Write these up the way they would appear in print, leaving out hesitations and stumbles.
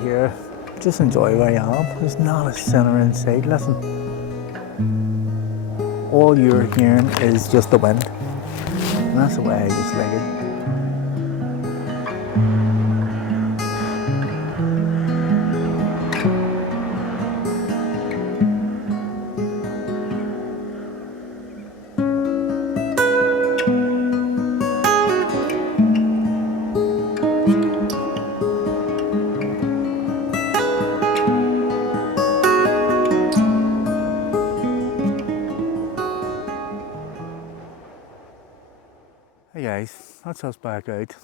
here. Just enjoy where I am. There's not a sinner in sight. Listen, all you're hearing is just the wind. And that's the way I just like it. Hey guys, that's us back out.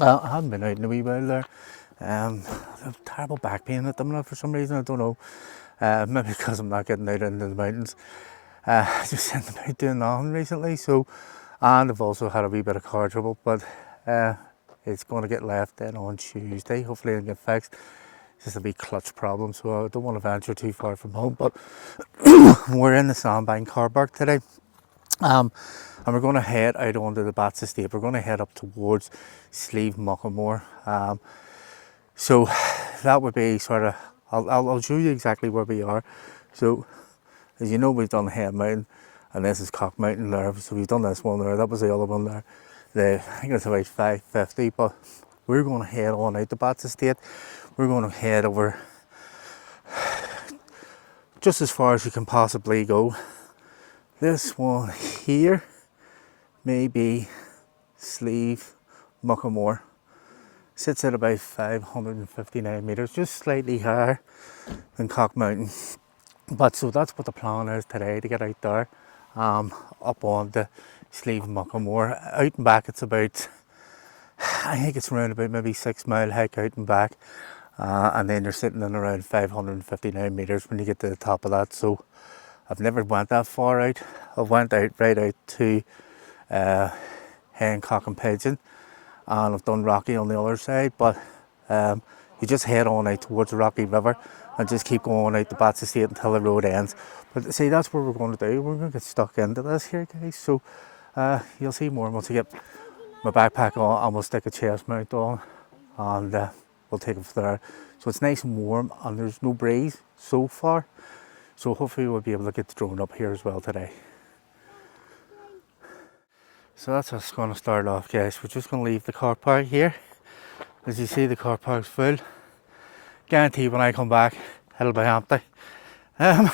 I haven't been out in a wee while there. I have terrible back pain at the minute for some reason, I don't know. Maybe because I'm not getting out into the mountains. Just sitting about doing nothing recently, so, and I've also had a wee bit of car trouble, but it's going to get left in on Tuesday. Hopefully it'll get fixed. It's just a wee clutch problem, so I don't want to venture too far from home, but we're in the Sandbank car park today. And we're going to head out onto the Bats Estate. We're going to head up towards Slieve Moughanmore. So that would be sort of, I'll show you exactly where we are. So as you know, we've done Head Mountain, and this is Cock Mountain there. So we've done this one there, that was the other one there. I think it's about 550, but we're going to head on out the Bats Estate. We're going to head over just as far as you can possibly go. This one here may be Slieve Moughanmore. Sits at about 559 metres, just slightly higher than Cock Mountain. But so that's what the plan is today, to get out there, up on the Slieve Moughanmore. Out and back it's about, I think it's around about maybe 6 mile hike out and back. And then you're sitting in around 559 metres when you get to the top of that. So I've never went that far out. I went out right out to Hen, Cock and Pigeon, and I've done Rocky on the other side, but you just head on out towards the Rocky River and just keep going out the Bats Estate until the road ends. But see, that's what we're going to do. We're going to get stuck into this here, guys, so you'll see more once I get my backpack on, and we'll stick a chest mount on, and we'll take it from there. So it's nice and warm, and there's no breeze so far. So hopefully we'll be able to get the drone up here as well today. So that's us going to start off, guys. We're just going to leave the car park here. As you see, the car park's full. Guarantee when I come back, it'll be empty. And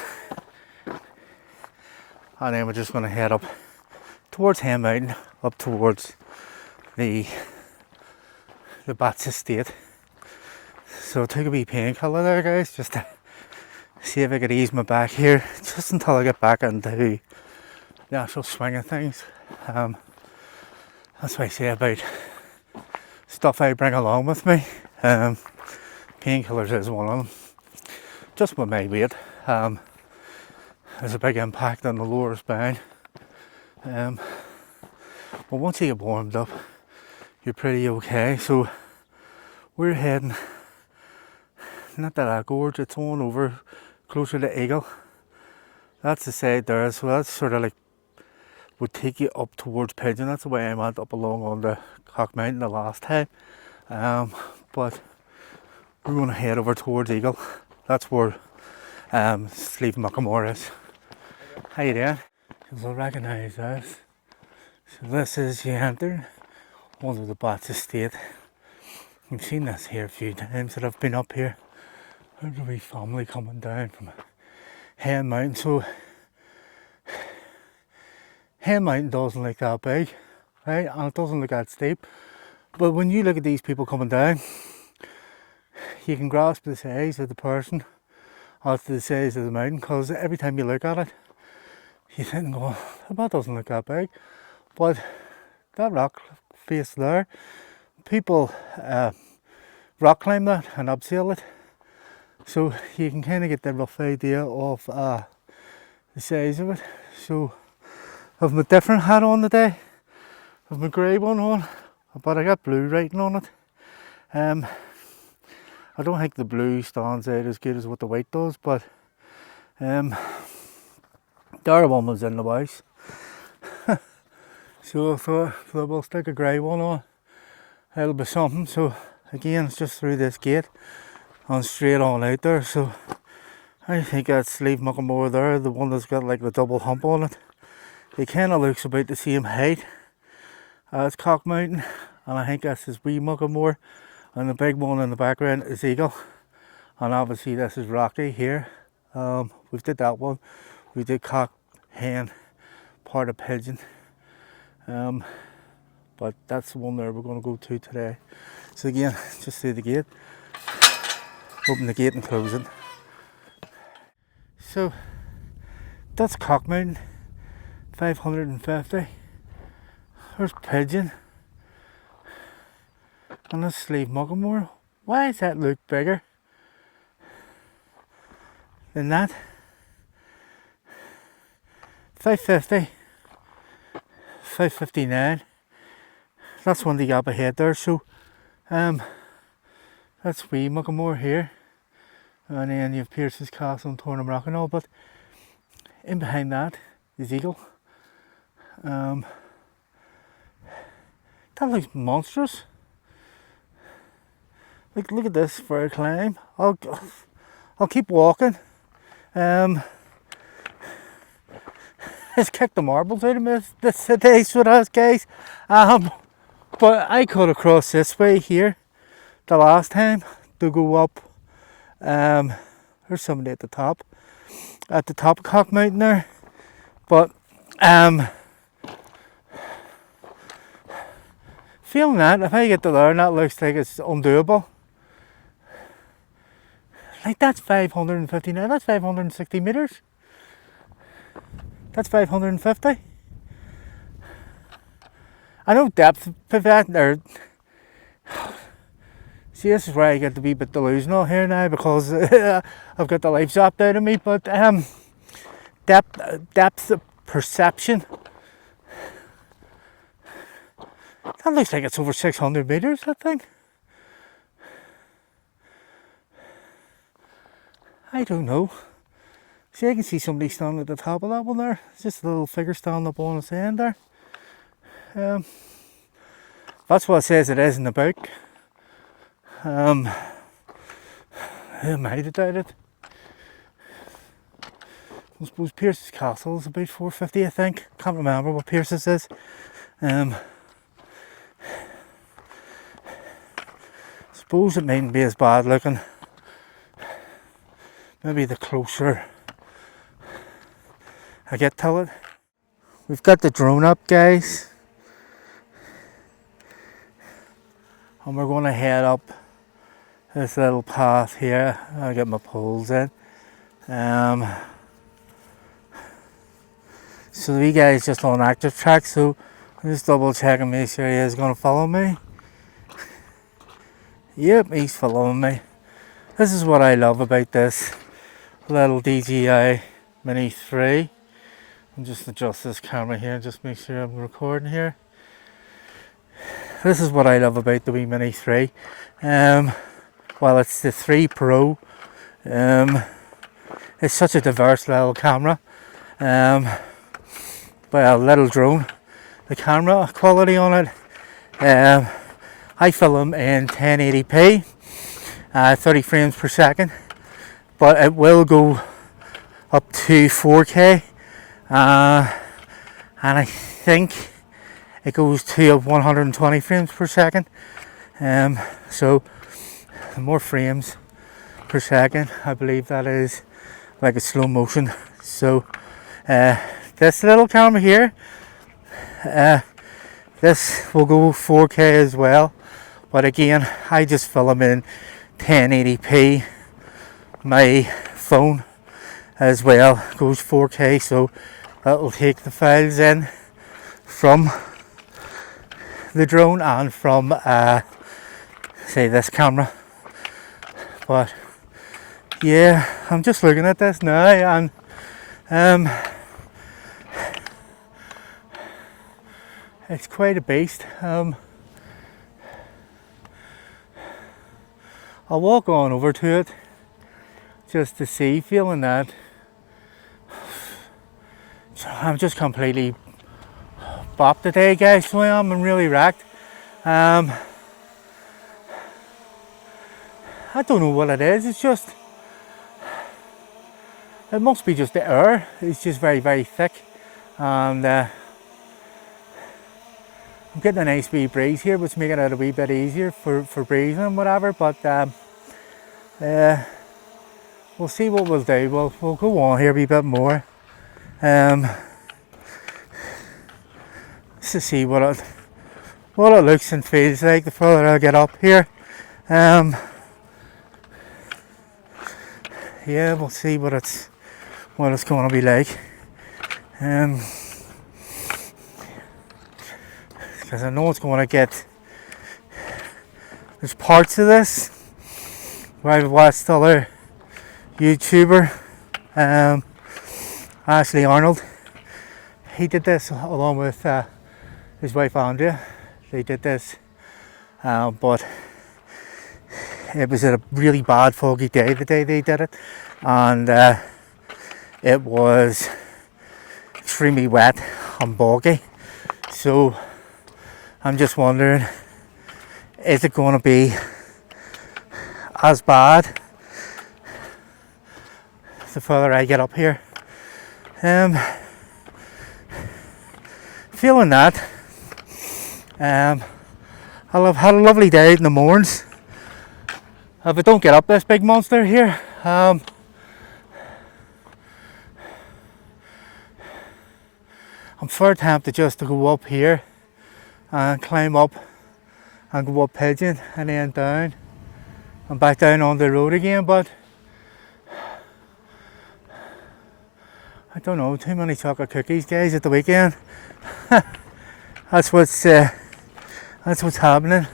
then we're just going to head up towards Hen Mountain, up towards the Bats Estate. So I took a wee painkiller there, guys, just to see if I could ease my back here, just until I get back into the actual swing of things. That's what I say about stuff I bring along with me. Painkillers is one of them. Just with my weight, there's a big impact on the lower spine. But once you get warmed up, you're pretty okay. So we're heading not to that gorge, it's on over closer to Eagle. That's the side there, so that's sort of like would take you up towards Pigeon. That's the way I went up along on the Cock Mountain the last time. But we're going to head over towards Eagle. That's where Slieve Moughanmore is. How you doing? You'll recognise this. So this is, you enter onto the Bats Estate. You've seen this here a few times that I've been up here. There's a wee family coming down from Hen Mountain. So Hen Mountain doesn't look that big, right? And it doesn't look that steep. But when you look at these people coming down, you can grasp the size of the person as to the size of the mountain, because every time you look at it, you sit and go, that doesn't look that big. But that rock face there, people rock climb that and abseil it. So you can kind of get the rough idea of the size of it. So I've my different hat on today. I've my grey one on, but I got blue writing on it. I don't think the blue stands out as good as what the white does, but the other one was in the house. So I thought we'll stick a grey one on, it'll be something. So again, it's just through this gate. and straight on out there. So I think that's Slieve Moughanmore there, the one that's got like the double hump on it. It kind of looks about the same height as Cock Mountain, and I think that's his wee Moughanmore, and the big one in the background is Eagle, and obviously this is Rocky here. We've did that one, we did Cock, Hen, part of Pigeon, but that's the one there we're going to go to today. So again, just through the gate, open the gate and close it. So that's Cock Mountain, 550. There's Pigeon, and there's Slieve Moughanmore. Why does that look bigger than that? 550, 559. That's one they got ahead there. So that's wee Moughanmore here, and then you have Pierce's Castle and Tornham Rock and all, but in behind that is Eagle. That looks monstrous. Like, look at this for a climb. I'll keep walking. Let's kick the marbles out of me today's with us, guys. But I could have crossed this way here the last time to go up. There's somebody at the top of Cock Mountain there. But feeling that if I get to there and that looks like it's undoable. Like, that's 559, that's 560 metres. That's 550. I know depth of that, or see, this is where I get to be a bit delusional here now, because I've got the life zapped out of me, but depth of perception. That looks like it's over 600 metres, I think. I don't know. See, I can see somebody standing at the top of that one there. It's just a little figure standing up on its end there. That's what it says it is in the book. Who am I to doubt it? I suppose Pierce's Castle is about 450, I think. Can't remember what Pierce's is. Suppose it mightn't be as bad looking. Maybe the closer I get to it. We've got the drone up, guys, and we're going to head up this little path here. I'll get my poles in. So the wee guy's just on active track, so I'm just double checking, make sure he is going to follow me. Yep, he's following me. This is what I love about this little DJI Mini 3. I'll just adjust this camera here, just make sure I'm recording here. This is what I love about the wee Mini 3. Well, it's the 3 Pro. It's such a diverse little camera. Well, little drone. The camera quality on it. I film in 1080p, 30 frames per second, but it will go up to 4K, and I think it goes to 120 frames per second. So the more frames per second, I believe that is like a slow motion. So this little camera here, this will go 4K as well, but again, I just film in 1080p. My phone as well goes 4K, so that will take the files in from the drone and from say this camera. But yeah, I'm just looking at this now, and it's quite a beast. I'll walk on over to it just to see, feeling that I'm just completely bopped today, guys. So I'm really wrecked. I don't know what it is. It's just, it must be just the air. It's just very, very thick. And I'm getting a nice wee breeze here, which makes it a wee bit easier for breathing and whatever. But we'll see what we'll do. We'll go on here a wee bit more. Just to see what it looks and feels like the further I get up here. Yeah, we'll see what it's going to be like. Because I know it's going to get. There's parts of this where I've watched other YouTuber, Ashley Arnold. He did this along with his wife Andrea. They did this, but it was a really bad foggy day the day they did it, and it was extremely wet and boggy. So I'm just wondering, is it going to be as bad the further I get up here? Feeling that. I've had a lovely day in the mornings. If I don't get up this big monster here, I'm fair tempted just to go up here and climb up and go up Pigeon and then down and back down on the road again, but I don't know, too many chocolate cookies, guys, at the weekend. That's what's happening.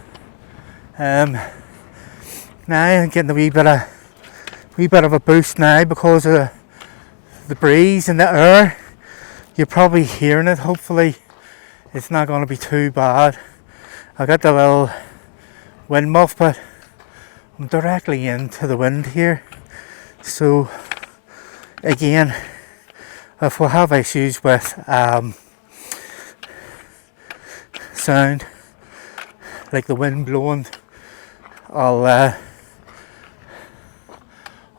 Now I'm getting a wee bit of a boost now because of the breeze and the air. You're probably hearing it. Hopefully it's not going to be too bad. I got the little wind muff, but I'm directly into the wind here. So again, if we have issues with sound, like the wind blowing, I'll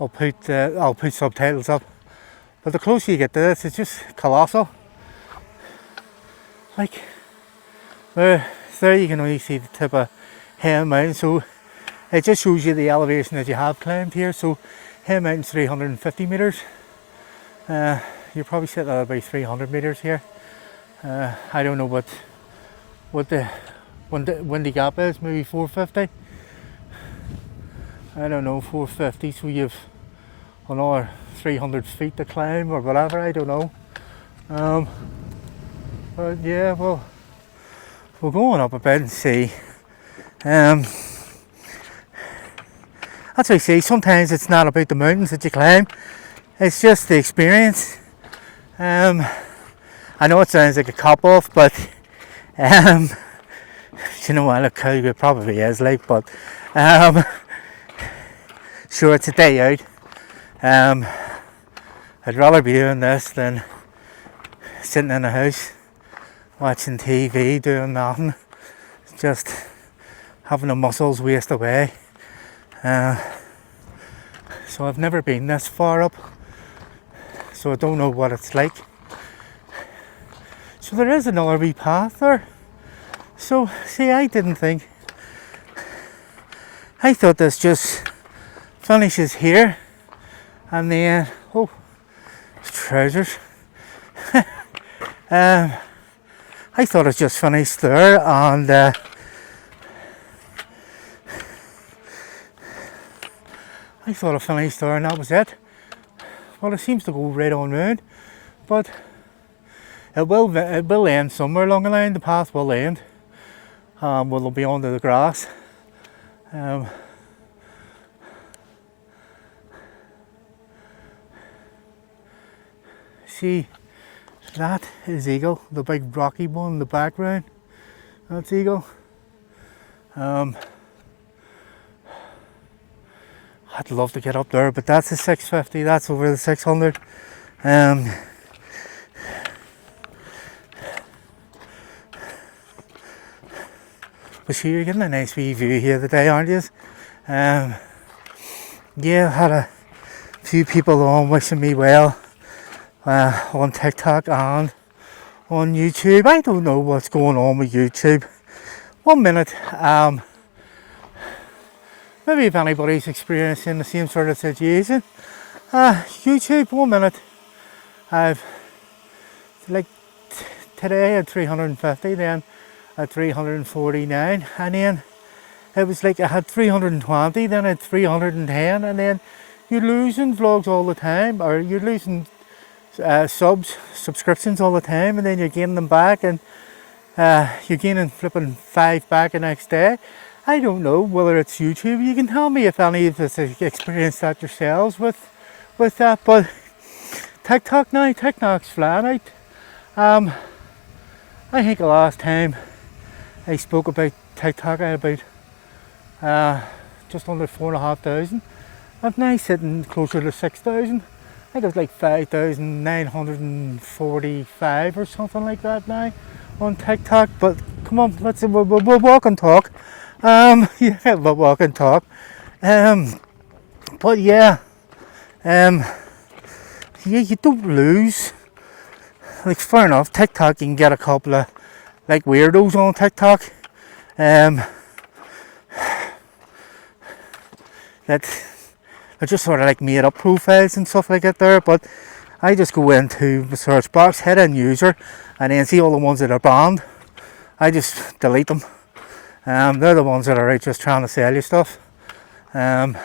put subtitles up. But the closer you get to this, it's just colossal. Like there you can only see the tip of Hen Mountain, so it just shows you the elevation that you have climbed here. So Hen Mountain's 350 metres. You're probably sitting at about 300 metres here. I don't know what the windy gap is, maybe 450. I don't know, 450, so you've another 300 feet to climb or whatever, I don't know. But yeah, we'll go on up a bit and see. That's what I say, sometimes it's not about the mountains that you climb, it's just the experience. I know it sounds like a cop-off, but you know what, look, it probably is like, but sure, it's a day out. I'd rather be doing this than sitting in a house watching TV, doing nothing, just having the muscles waste away. So I've never been this far up, so I don't know what it's like. So there is another wee path there. So see, I thought this just finishes here, and then trousers. I thought it just finished there, and I thought it finished there and that was it. Well, it seems to go right on round, but it will end somewhere along the line. The path will end. It'll be onto the grass. See, that is Eagle, the big rocky one in the background. That's Eagle. I'd love to get up there, but that's a 650, that's over the 600. But sure, you're getting a nice wee view here today, aren't you? yeah, I had a few people on wishing me well on TikTok and on YouTube. I don't know what's going on with YouTube. 1 minute, maybe if anybody's experiencing the same sort of situation. YouTube, 1 minute, I've like today at 350, then at 349, and then it was like I had 320, then I had 310, and then you're losing vlogs all the time, or you're losing subscriptions all the time, and then you're gaining them back, and you're gaining flipping 5 back the next day. I don't know whether it's YouTube. You can tell me if any of us have experienced that yourselves with that, but TikTok now, TikTok's flying out. I think the last time I spoke about TikTok, I had about just under 4,500. I'm now sitting closer to 6,000. I think it was like 5,945 or something like that now on TikTok. But come on, we'll walk and talk. Yeah, we'll walk and talk. But yeah, you don't lose. Like, fair enough, TikTok, you can get a couple of like weirdos on TikTok that are just sort of like made up profiles and stuff like that there, but I just go into the search box, hit in user, and then see all the ones that are banned. I just delete them. They're the ones that are out just trying to sell you stuff. And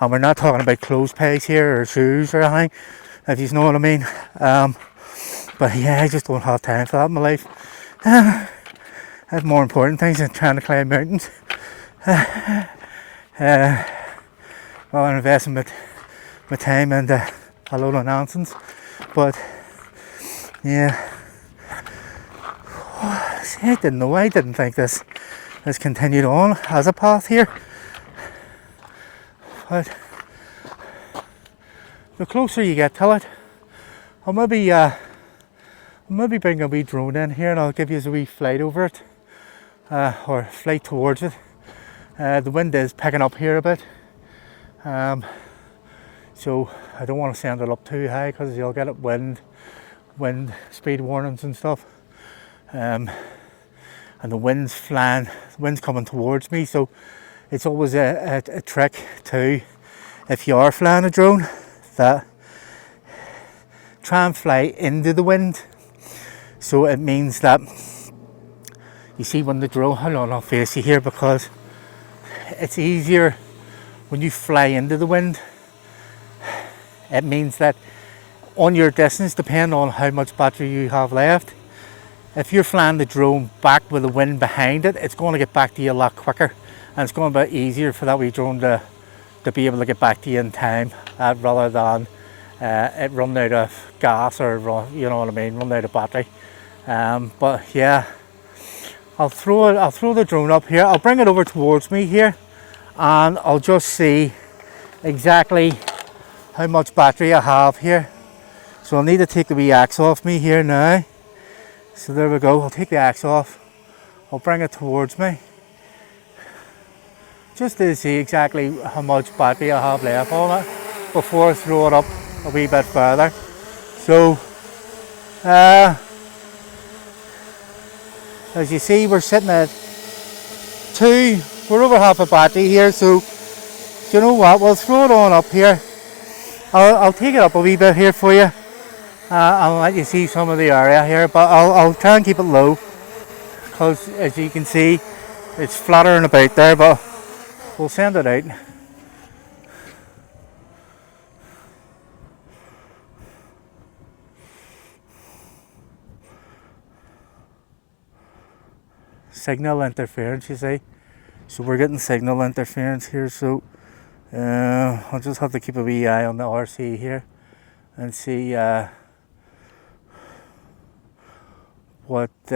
we're not talking about clothes pegs here or shoes or anything, if you know what I mean. But yeah, I just don't have time for that in my life. I have more important things than trying to climb mountains. Well, I'm investing my time into a load of nonsense. But yeah, see, I didn't know. I didn't think this continued on as a path here. But the closer you get to it, I'll maybe bring a wee drone in here and I'll give you a wee flight over it, or flight towards it. The wind is picking up here a bit, so I don't want to send it up too high because you'll get it wind speed warnings and stuff. And the wind's flying, the wind's coming towards me, so it's always a trick too, if you are flying a drone, that try and fly into the wind. So it means that, you see when the drone, hold on, I'll face you here because it's easier when you fly into the wind. It means that on your distance, depending on how much battery you have left, if you're flying the drone back with the wind behind it, it's going to get back to you a lot quicker, and it's going to be easier for that wee drone to be able to get back to you in time, rather than it run out of gas, or you know what I mean, run out of battery. But yeah, I'll throw the drone up here. I'll bring it over towards me here, and I'll just see exactly how much battery I have here. So I'll need to take the wee axe off me here now. So there we go. I'll take the axe off. I'll bring it towards me, just to see exactly how much battery I have left on it before I throw it up a wee bit further. So as you see, we're sitting at 2, we're over half a battery here, so you know what, we'll throw it on up here. I'll take it up a wee bit here for you. I'll let you see some of the area here, but I'll try and keep it low, because as you can see, it's fluttering about there, but we'll send it out. Signal interference, you see. So we're getting signal interference here, so I'll just have to keep a wee eye on the RC here and see what's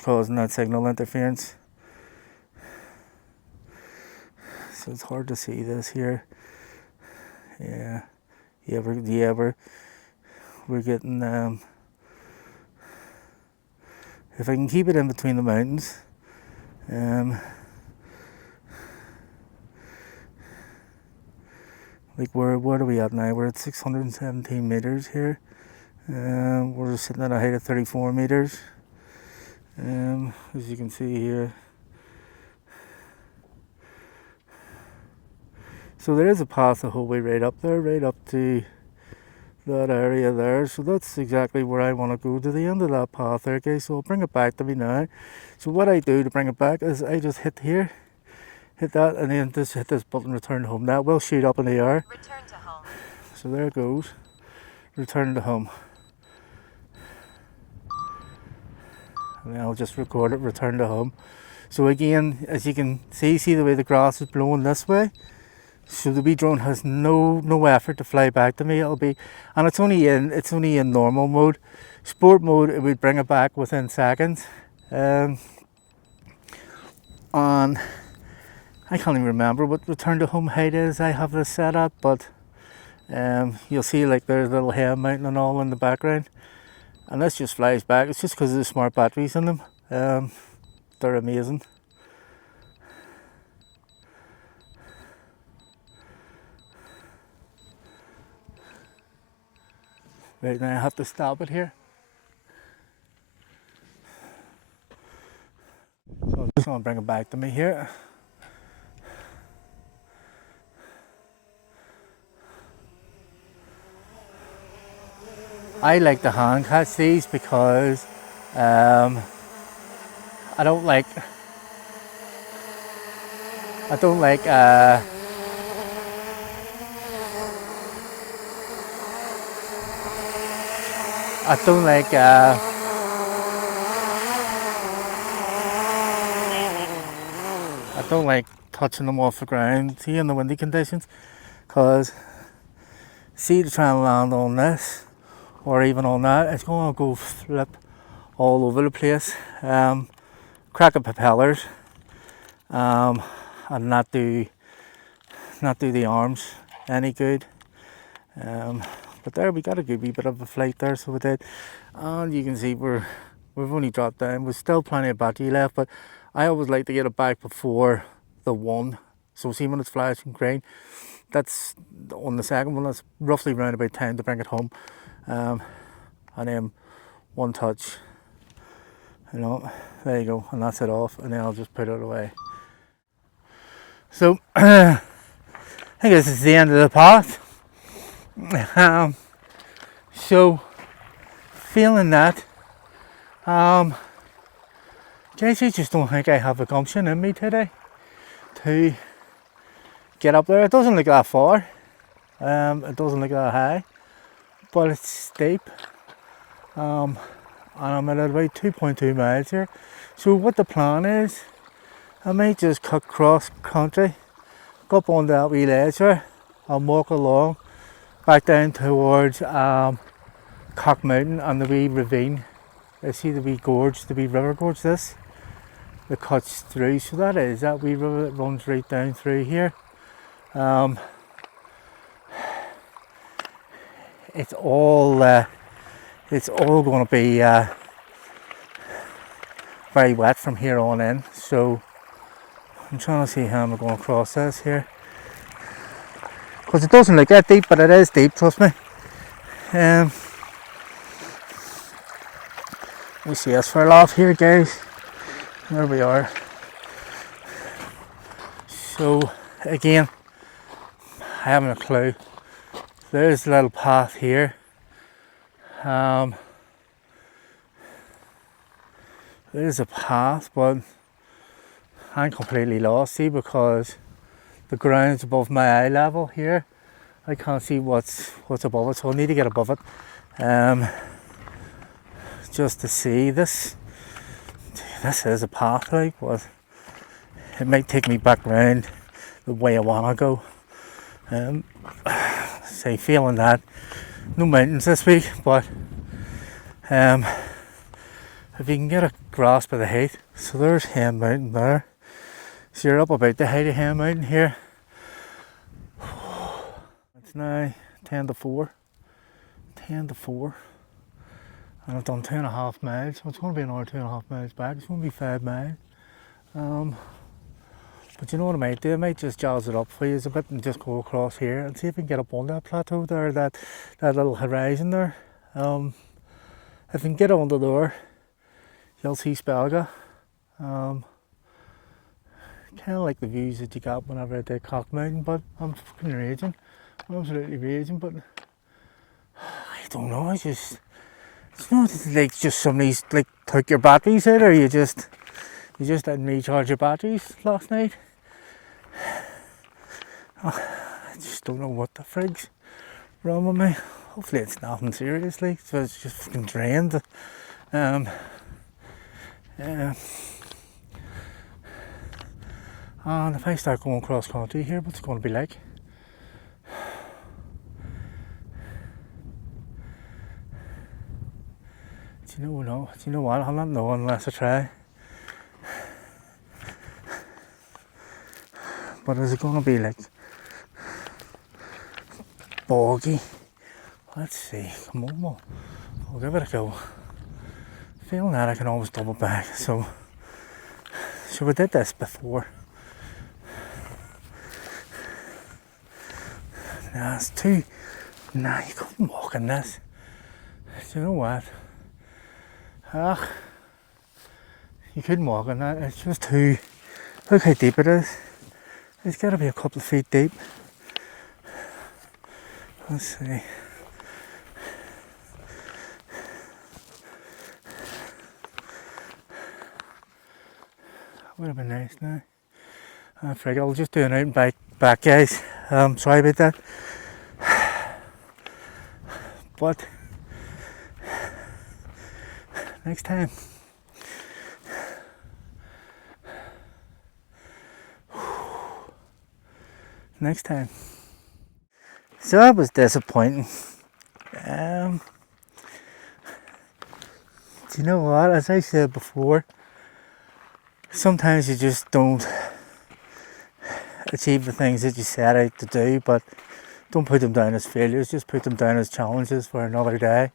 causing that signal interference. So it's hard to see this here. Yeah, we're getting if I can keep it in between the mountains, Like where are we at now? We're at 617 meters here. We're sitting at a height of 34 meters. As you can see here. So there is a path the whole way right up there, right up to that area there. So that's exactly where I want to go, to the end of that path there, guys. So I'll bring it back to me now. So what I do to bring it back is I just hit here, hit that, and then just hit this button, return to home. That will shoot up in the air. Return to home. So there it goes, return to home. And then I'll just record it, return to home. So again, as you can see the way the grass is blowing this way. So the wee drone has no effort to fly back to me. It'll be, and it's only in normal mode. Sport mode, it would bring it back within seconds. And I can't even remember what return to home height is I have this set at, but you'll see like there's a little hen mountain and all in the background, and this just flies back. It's just because of the smart batteries in them. They're amazing. Right now I have to stop it here. So I'm just going to bring it back to me here. I like to hand catch these because I don't like I don't like touching them off the ground, see, in the windy conditions, because see, to try and land on this or even on that, it's going to go flip all over the place, crack the propellers, and not do the arms any good. But there, we got a good wee bit of a flight there, so we did. And you can see we've only dropped down. There's still plenty of battery left, but I always like to get it back before the one. So see, when it's flashing green, that's on the second one. That's roughly around about time to bring it home. And then one touch, you know, there you go, and that's it off, and then I'll just put it away. So I think this is the end of the path. So feeling that, guys, I just don't think I have the gumption in me today to get up there. It doesn't look that far, it doesn't look that high, but it's steep, and I'm at about 2.2 miles here. So what the plan is, I might just cut cross country, go up on that wee ledge there, I'll walk along back down towards Cock Mountain and the wee ravine. I see the wee gorge, the wee river gorge, this that cuts through. So that wee river that runs right down through here. It's all going to be very wet from here on in. So I'm trying to see how I'm going to cross this here, because it doesn't look that deep, but it is deep, trust me. Let me see us far off here, guys. There we are. So again, I haven't a clue. There's a little path here. There's a path, but I'm completely lost, see, because the ground's above my eye level here. I can't see what's above it, so I need to get above it, just to see this. This is a path, like, but it might take me back round the way I want to go. Say, feeling that no mountains this week, but if you can get a grasp of the height. So there's Hen Mountain there. So you're up about the height of Hen Mountain here. It's now 10 to 4. 10 to 4. And I've done 2.5 miles. So it's going to be another 2.5 miles back. It's going to be 5 miles. But But you know what I might do? I might just jazz it up for you a bit and just go across here and see if we can get up on that plateau there, that little horizon there. If we can get onto there, you'll see Spelga. Kind of like the views that you got whenever I did Cock Mountain, but I'm fucking raging. I'm absolutely raging, but I don't know, it's not like just somebody's like took your batteries out, or you just didn't recharge your batteries last night. I just don't know what the frig's wrong with me. Hopefully it's nothing seriously, so it's just fucking drained. Yeah. And if I start going cross country here, what's it going to be like? Do you know what? I'll not know unless I try. But is it going to be like boggy? Let's see. Come on, we'll give it a go. Feeling that I can always double back. So we did this before. Nah, it's too. Nah, you couldn't walk in this. Do you know what? You couldn't walk in that. It's just too. Look how deep it is. It's got to be a couple of feet deep. Let's see. Would have been nice now. I figured I'll just do an out and back guys. Sorry about that. But next time. Next time. So that was disappointing. Do you know what? As I said before, sometimes you just don't achieve the things that you set out to do, but don't put them down as failures, just put them down as challenges for another day.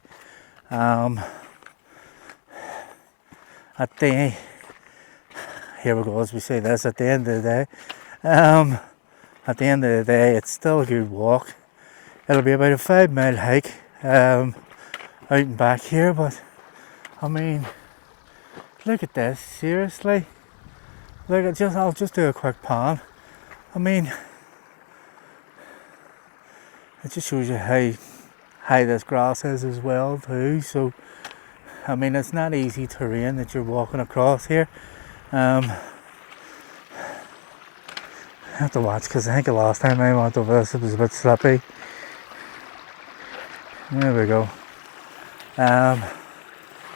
Here we go, as we say this, at the end of the day, it's still a good walk. It'll be about a 5 mile hike out and back here, but I mean, look at this, seriously. Look, I'll just do a quick pan. I mean, it just shows you how high this grass is as well too. So, I mean, it's not easy terrain that you're walking across here. I have to watch because I think the last time I went over this it was a bit slippy. There we go. That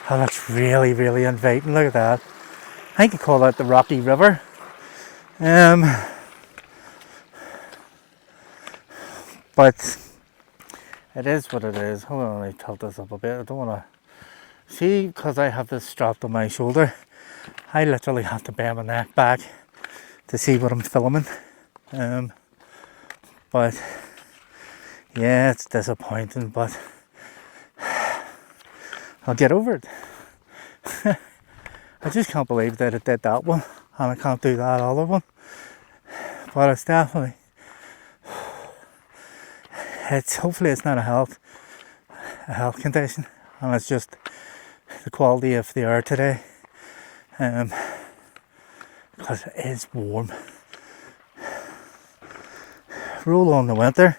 looks really, really inviting. Look at that. I think you call that the Rocky River. But it is what it is. Hold on, let me tilt this up a bit. I don't want to see, because I have this strapped on my shoulder. I literally have to bend my neck back to see what I'm filming. But yeah, it's disappointing, but I'll get over it. I just can't believe that it did that one and I can't do that other one. But it's definitely, hopefully it's not a health condition, and it's just the quality of the air today. Because it is warm. Roll on the winter,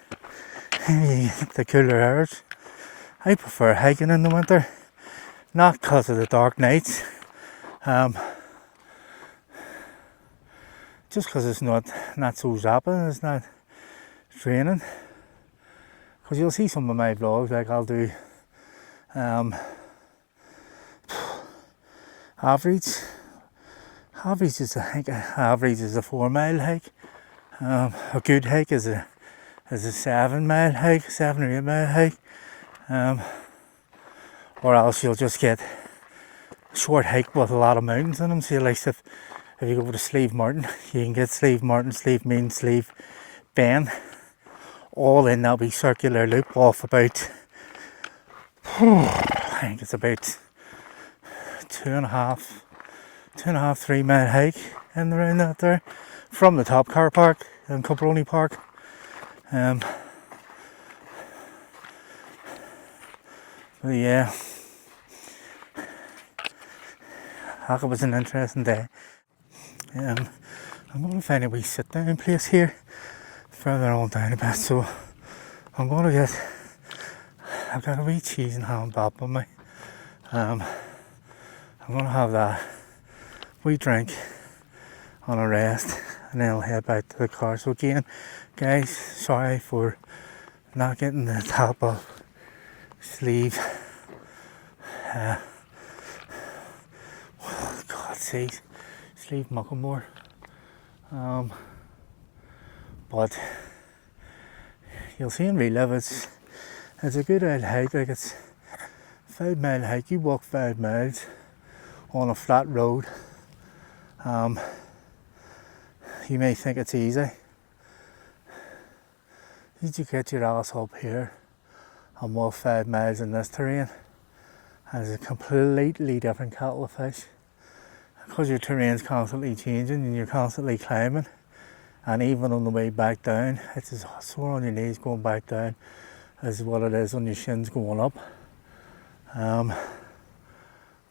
the cooler airs. I prefer hiking in the winter, not because of the dark nights, just because it's not so zapping, it's not draining. Because you'll see some of my vlogs, like I'll do average is a 4 mile hike. A good hike is a 7 mile hike, 7 or 8 mile hike. Or else you'll just get a short hike with a lot of mountains in them. So like if you go to Slieve Moughanmore, you can get Slieve Moughanmore, Slieve Mean, Slieve Ben, all in that wee circular loop off about, I think it's about 2.5, 3 mile hike in around that there. from the top car park in Cuperoni Park. But yeah, it was an interesting day. I'm going to find a wee sit down place here further on down a bit, so I've got a wee cheese and ham bap on me. I'm going to have that wee drink on a rest, and then I'll head back to the car. So again, guys, sorry for not getting the top of Slieve. God sake, Slieve Moughanmore. But you'll see in real life, it's a good old hike. Like, it's a 5 mile hike. You walk 5 miles on a flat road. You may think it's easy. You get your ass up here and walk 5 miles in this terrain, and it's a completely different kettle of fish, because your terrain's constantly changing and you're constantly climbing. And even on the way back down, it's as sore on your knees going back down as what it is on your shins going up.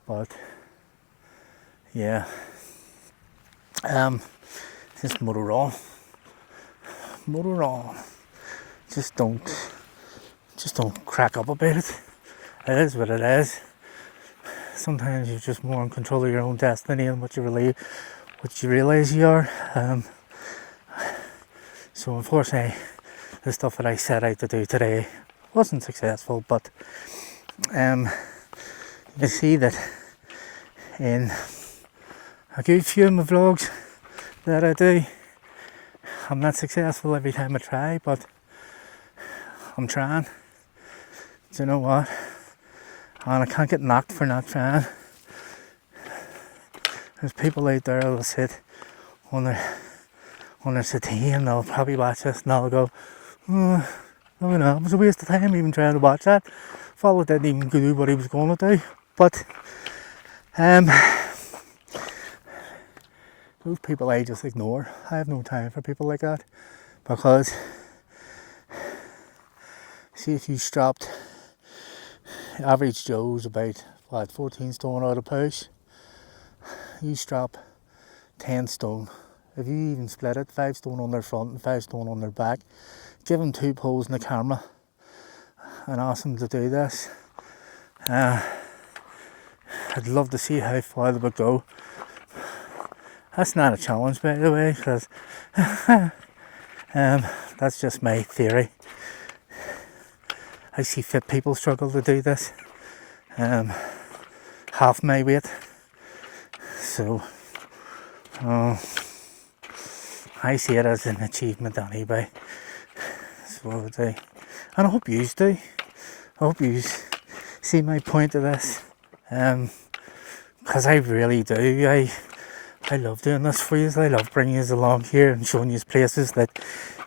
But yeah, just motor on. Just don't crack up about it. It is what it is. Sometimes you're just more in control of your own destiny and what you realise you are. So unfortunately, the stuff that I set out to do today wasn't successful, but you see that in a good few of my vlogs that I do, I'm not successful every time I try, but I'm trying. Do you know what? And I can't get knocked for not trying. There's people out there that'll sit on their settee and they'll probably watch this and they'll go, oh, no, it was a waste of time even trying to watch that. Fellow didn't even do what he was going to do. But those people I just ignore. I have no time for people like that, because see, if you strapped average Joe's about 14 stone out of push, you strap 10 stone. If you even split it, 5 stone on their front and 5 stone on their back, give them 2 poles in the camera and ask them to do this. I'd love to see how far they would go. That's not a challenge, by the way, because that's just my theory. I see fit people struggle to do this, half my weight. So I see it as an achievement anyway. So I would say, and I hope you do. I hope you see my point of this, because I really do. I love doing this for you. I love bringing you along here and showing you places that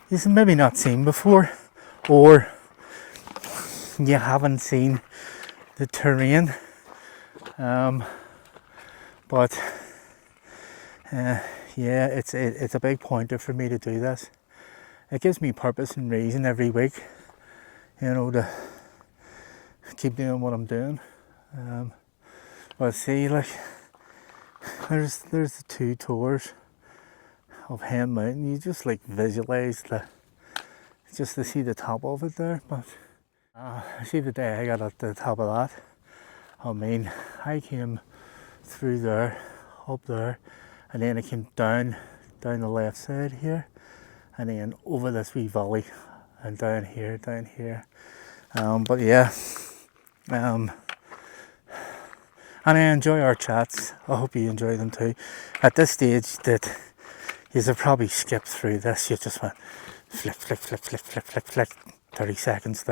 you've maybe not seen before, or you haven't seen the terrain. But yeah, it's a big pointer for me to do this. It gives me purpose and reason every week, to keep doing what I'm doing. But see, like, there's the 2 tours of Hen Mountain. You just like visualise just to see the top of it there. But see, the day I got at the top of that, I mean, I came through there, up there, and then I came down the left side here, and then over this wee valley, and down here. But yeah, and I enjoy our chats. I hope you enjoy them too. At this stage, that you have probably skipped through this. You just went flick, 30 seconds,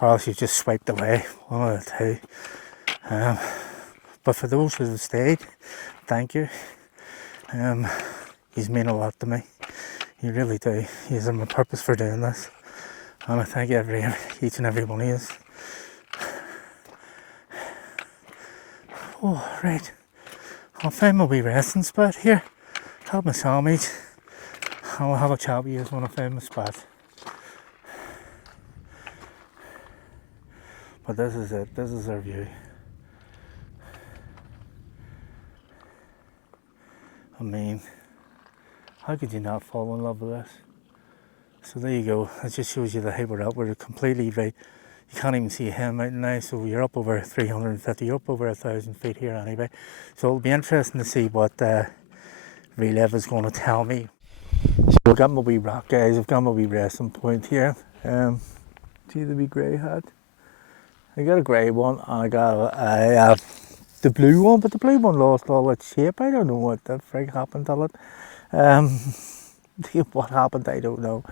or else you just swiped away, one of the two. But for those who have stayed, thank you. You mean a lot to me. You really do. You have a purpose for doing this, and I thank each and every one of you. Oh, right. I'll find my wee resting spot here. have my sandwich. I'll have a chat with you when I find my spot. But this is it. This is our view. I mean, how could you not fall in love with this? So there you go. It just shows you the height we're up. We're completely right. You can't even see a hen mountain now, so you're up over 350, you're up over 1,000 feet here anyway. So it'll be interesting to see what Relive is going to tell me. So I've got my wee rock, guys. I've got my wee resting point here. See the wee grey hat? I got a grey one, and I got the blue one, but the blue one lost all its shape. I don't know what the frig happened to it. What happened, I don't know.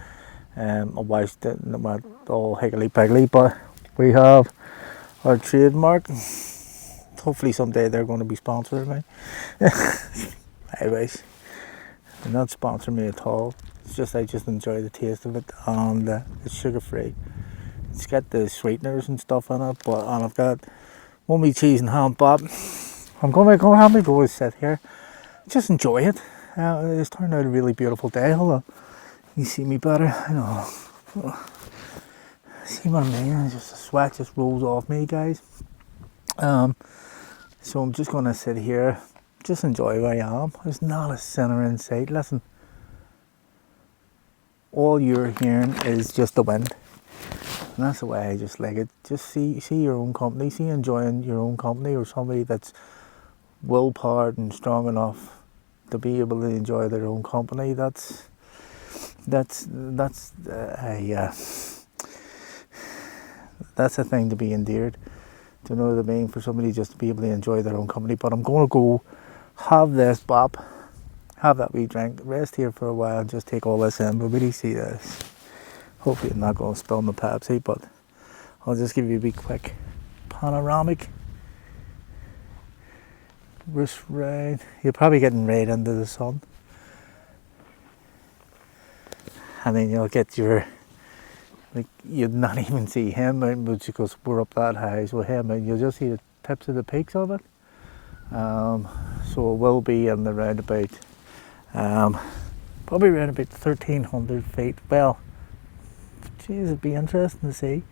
I watched it and it went all higgly-piggly, but we have our trademark. Hopefully someday they're going to be sponsoring me. Anyways, they're not sponsoring me at all. It's just I just enjoy the taste of it, and it's sugar-free. It's got the sweeteners and stuff in it, but and I've got one wee cheese and ham, but I'm going to have me go and sit here, just enjoy it. It's turned out a really beautiful day. Hold on, you see me better? I know. See what I mean? Just the sweat just rolls off me, guys. So I'm just going to sit here, just enjoy where I am. There's not a sinner in sight. Listen, all you're hearing is just the wind. And that's the way I just like it. Just see your own company, see enjoying your own company, or somebody that's willpowered and strong enough to be able to enjoy their own company. That's a thing to be endeared. Do you know what I mean? For somebody just to be able to enjoy their own company. But I'm going to go have this bop, have that wee drink, rest here for a while, and just take all this in. But really see this. Hopefully I'm not going to spill my Pepsi, but I'll just give you a wee quick panoramic. Wrist right. You're probably getting right into the sun. And then you'll get your, like, you'd not even see Hen Mountain, but because we're up that high, so Hen Mountain, you'll just see the tips of the peaks of it. So it will be in the roundabout, probably around about 1,300 feet. Well, geez, it'd be interesting to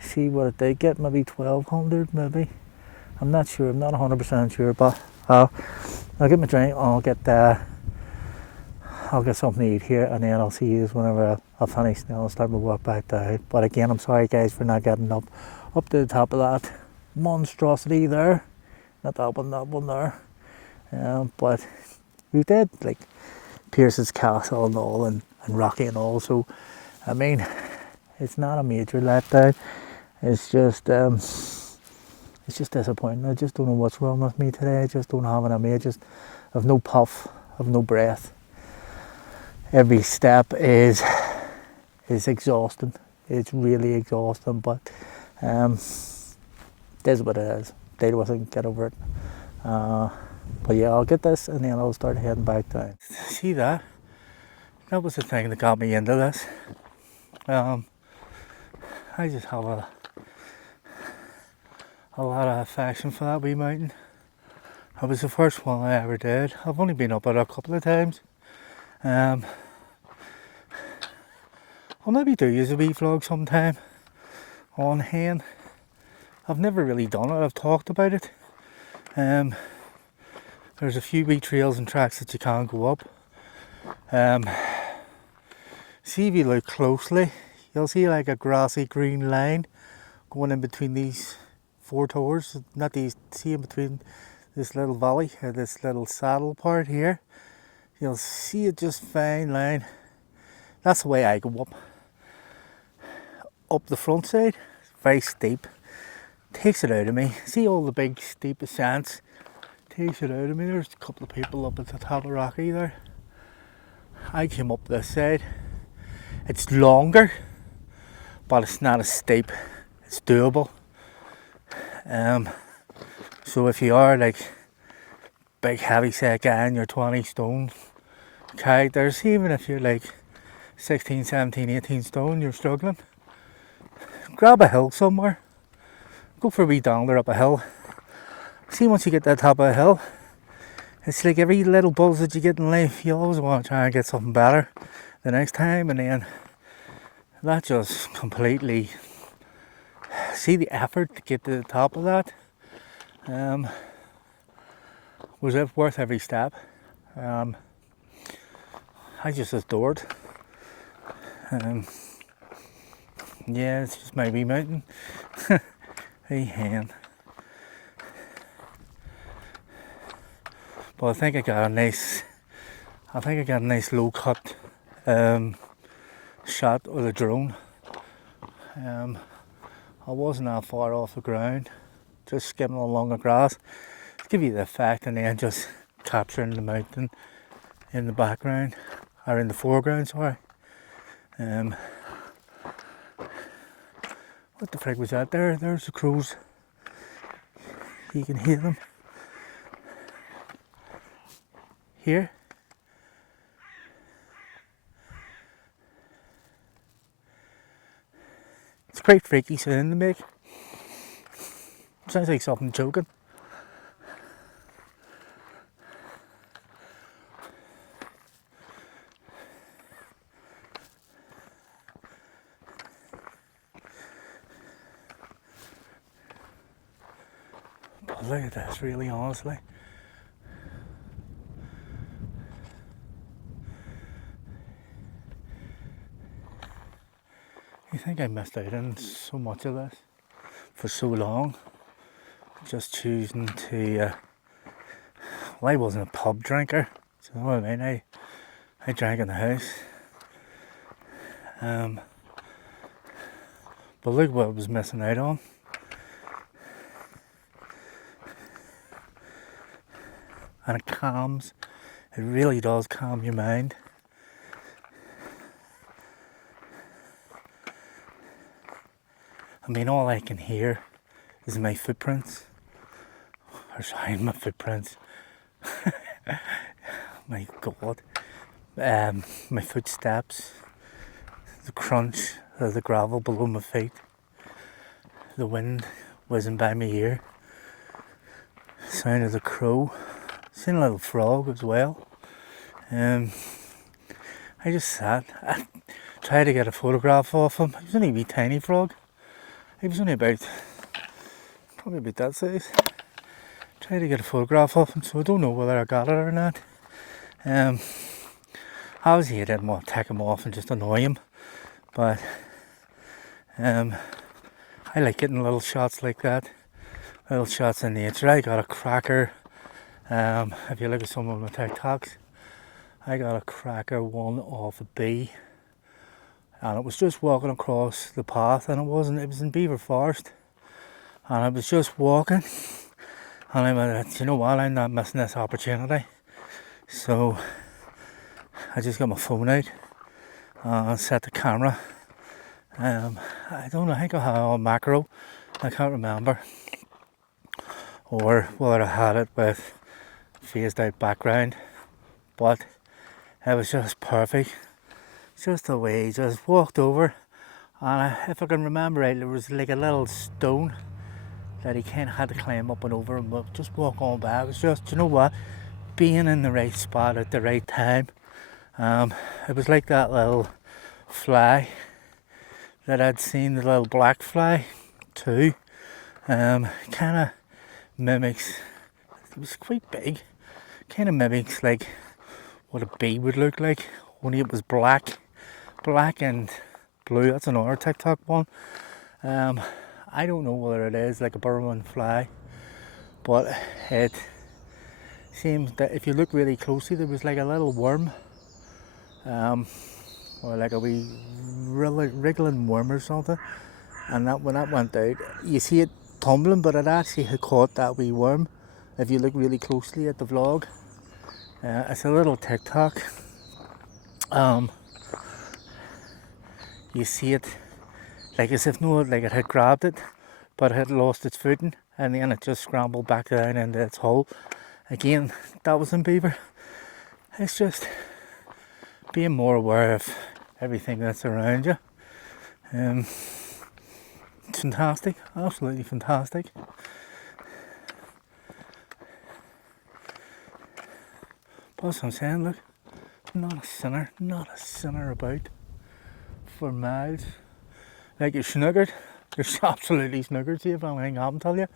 see what it did get, maybe 1,200 maybe. I'm not sure, I'm not 100% sure, but I'll get my drink, I'll get something to eat here, and then I'll see you whenever I'll finish, and I'll start my walk back down. But again, I'm sorry guys for not getting up to the top of that monstrosity there. Not that one there. But we did like Pierce's Castle and all, and Rocky and all, so I mean, it's not a major letdown. It's just disappointing. I just don't know what's wrong with me today. I just don't have it in me. I just have no puff, have no breath. Every step is exhausting. It's really exhausting, but that's what it is. Deal with it and get over it. But yeah, I'll get this and then I'll start heading back down. See that? That was the thing that got me into this. I just have a lot of affection for that wee mountain. It was the first one I ever did. I've only been up it a couple of times. I'll maybe do use a wee vlog sometime on Hen. I've never really done it, I've talked about it. There's a few wee trails and tracks that you can't go up. See, if you look closely, you'll see like a grassy green line going in between these four towers. Not these, see in between this little valley, or this little saddle part here. You'll see it just fine line. That's the way I go up the front side. Very steep. Takes it out of me. See all the big steep ascents? Takes it out of me. There's a couple of people up at the top of Rocky there. I came up this side. It's longer, but it's not as steep. It's doable. So if you are like big heavy set guy and you're 20 stone characters, even if you're like 16, 17, 18 stone, you're struggling, grab a hill somewhere, go for a wee dangler up a hill. See, once you get to the top of a hill, It's like every little buzz that you get in life, you always want to try and get something better the next time, and then that just completely, see the effort to get to the top of that, was it worth every step. I just adored. Yeah, it's just my wee mountain. Hey hen. But I think I got a nice low cut shot of the drone. I wasn't that far off the ground, just skimming along the grass to give you the effect, and then just capturing the mountain in the background, or in the foreground, sorry. What the frick was that there? There's the crows. You can hear them. Here. It's quite freaky sound to make. Sounds like something choking. But look at this, really, honestly. You think I missed out on so much of this for so long, just choosing to, well, I wasn't a pub drinker, so you know what I mean, I drank in the house, but look what I was missing out on. And it calms, it really does calm your mind. I mean, all I can hear is my footprints. Or sorry, my footprints. My God. My footsteps. The crunch of the gravel below my feet. The wind whizzing by my ear. Sound of the crow. Seen a little frog as well. I just sat. I tried to get a photograph of him. He was only a wee tiny frog. He was only probably about that size. Tried to get a photograph of him, so I don't know whether I got it or not. Obviously I didn't want to take him off and just annoy him, but I like getting little shots like that, little shots in nature. I got a cracker, if you look at some of my TikToks, I got a cracker one off a bee, and it was just walking across the path, and it was in Beaver Forest, and I was just walking, and I went, you know what, I'm not missing this opportunity. So I just got my phone out and set the camera. I don't know, I think I had it on macro, I can't remember, or whether I had it with phased out background, but it was just perfect. Just the way he just walked over, and if I can remember right, there was like a little stone that he kind of had to climb up and over and just walk on by. It was just, you know what, being in the right spot at the right time. It was like that little fly that I'd seen, the little black fly too. Kind of mimics, it was quite big, kind of mimics like what a bee would look like, only it was black and blue. That's another TikTok one. I don't know whether it is like a Burman fly, but it seems that if you look really closely, there was like a little worm, or like a wee wriggling worm or something, and that when that went out, you see it tumbling, but it actually had caught that wee worm. If you look really closely at the vlog, it's a little TikTok. You see it like as if like it had grabbed it, but it had lost its footing, and then it just scrambled back down into its hole. Again, that was in Beaver. It's just being more aware of everything that's around you. It's fantastic, absolutely fantastic. That's what I'm saying, look. Not a sinner about for miles. Like you're snookered. You're absolutely snookered, see if anything happened, tell you.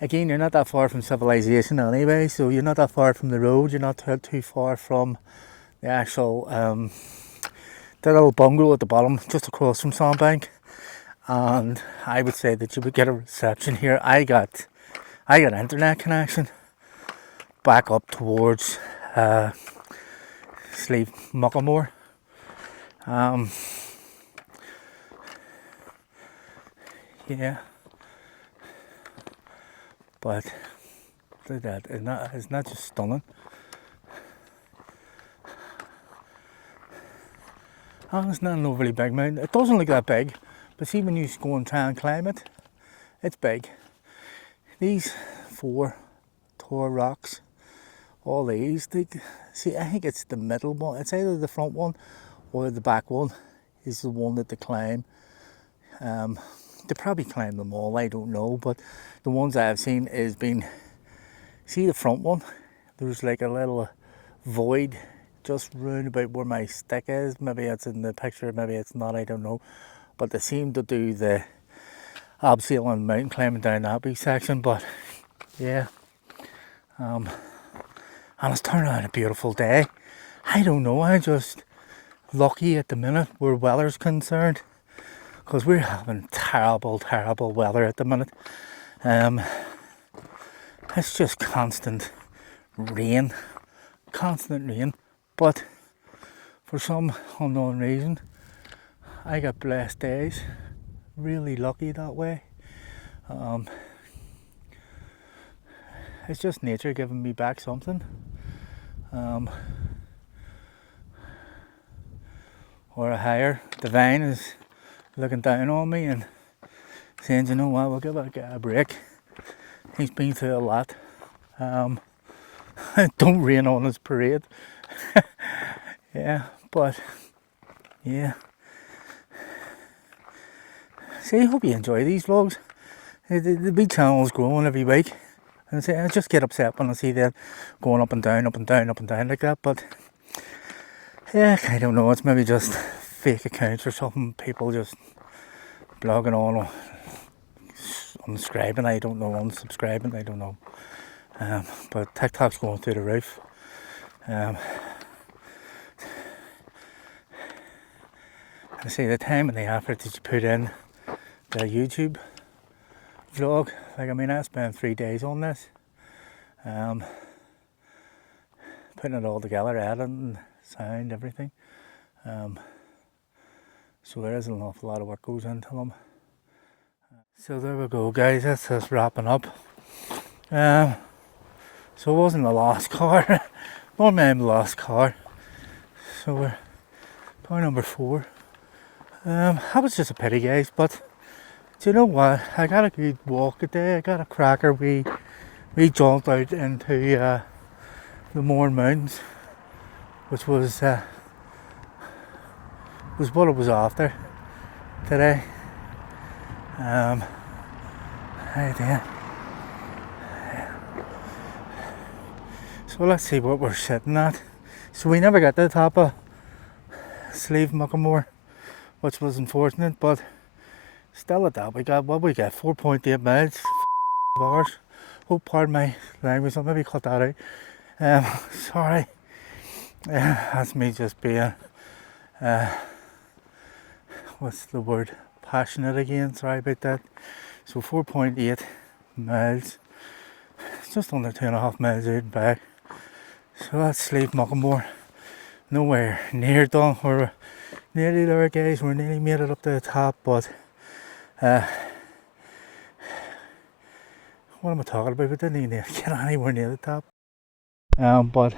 Again, you're not that far from civilization anyway, so you're not that far from the road, you're not too far from the actual the little bungalow at the bottom, just across from Sandbank. And I would say that you would get a reception here. I got internet connection back up towards Slieve Moughanmore. Yeah, but look at that, isn't that just stunning? And it's not an overly big mountain. It doesn't look that big, but see when you go and try and climb it, it's big. These 4 tall rocks, all these, see, I think it's the middle one. It's either the front one or the back one is the one that they climb. They probably climb them all, I don't know, but the ones I've seen is been, see the front one, there's like a little void just round about where my stick is. Maybe it's in the picture, maybe it's not, I don't know, but they seem to do the abseil and mountain climbing down that big section. But yeah, and it's turned out a beautiful day. I don't know, I'm just lucky at the minute where weather's concerned, because we're having terrible weather at the minute. It's just constant rain, but for some unknown reason I got blessed days, really lucky that way. It's just nature giving me back something, or a higher divine is looking down on me and saying, you know what, we'll give that guy a break. He's been through a lot. Don't rain on his parade. Yeah, but yeah. See, I hope you enjoy these vlogs. The big channel's growing every week. And I just get upset when I see them going up and down like that. But yeah, I don't know, it's maybe just fake accounts or something. People just blogging on or unsubscribing, I don't know, I don't know. But TikTok's going through the roof. I see the time and the effort that you put in the YouTube vlog. Like, I mean, I spent 3 days on this, putting it all together, editing, sound, everything. So there is an awful lot of work goes into them. So there we go, guys, that's us wrapping up. So it wasn't the last car, not named the last car. So we're car number 4. That was just a pity, guys, but do you know what? I got a good walk today. I got a cracker. We jumped out into the Mourne Mountains, which was what I was after today. Yeah. So let's see what we're sitting at. So we never got to the top of Slieve Moughanmore, which was unfortunate, but still at that we got 4.8 miles, hours. Oh, pardon my language, I'll maybe cut that out. Sorry, that's me just being what's the word, passionate again, sorry about that. So 4.8 miles, it's just under 2.5 miles out and back. So that's Slieve Moughanmore. Nowhere near done. We're nearly there, guys. We're nearly made it up to the top, but what am I talking about? We didn't even get anywhere near the top. But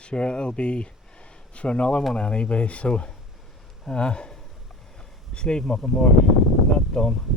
sure, it'll be for another one anyway. So Slieve Moughanmore, not done.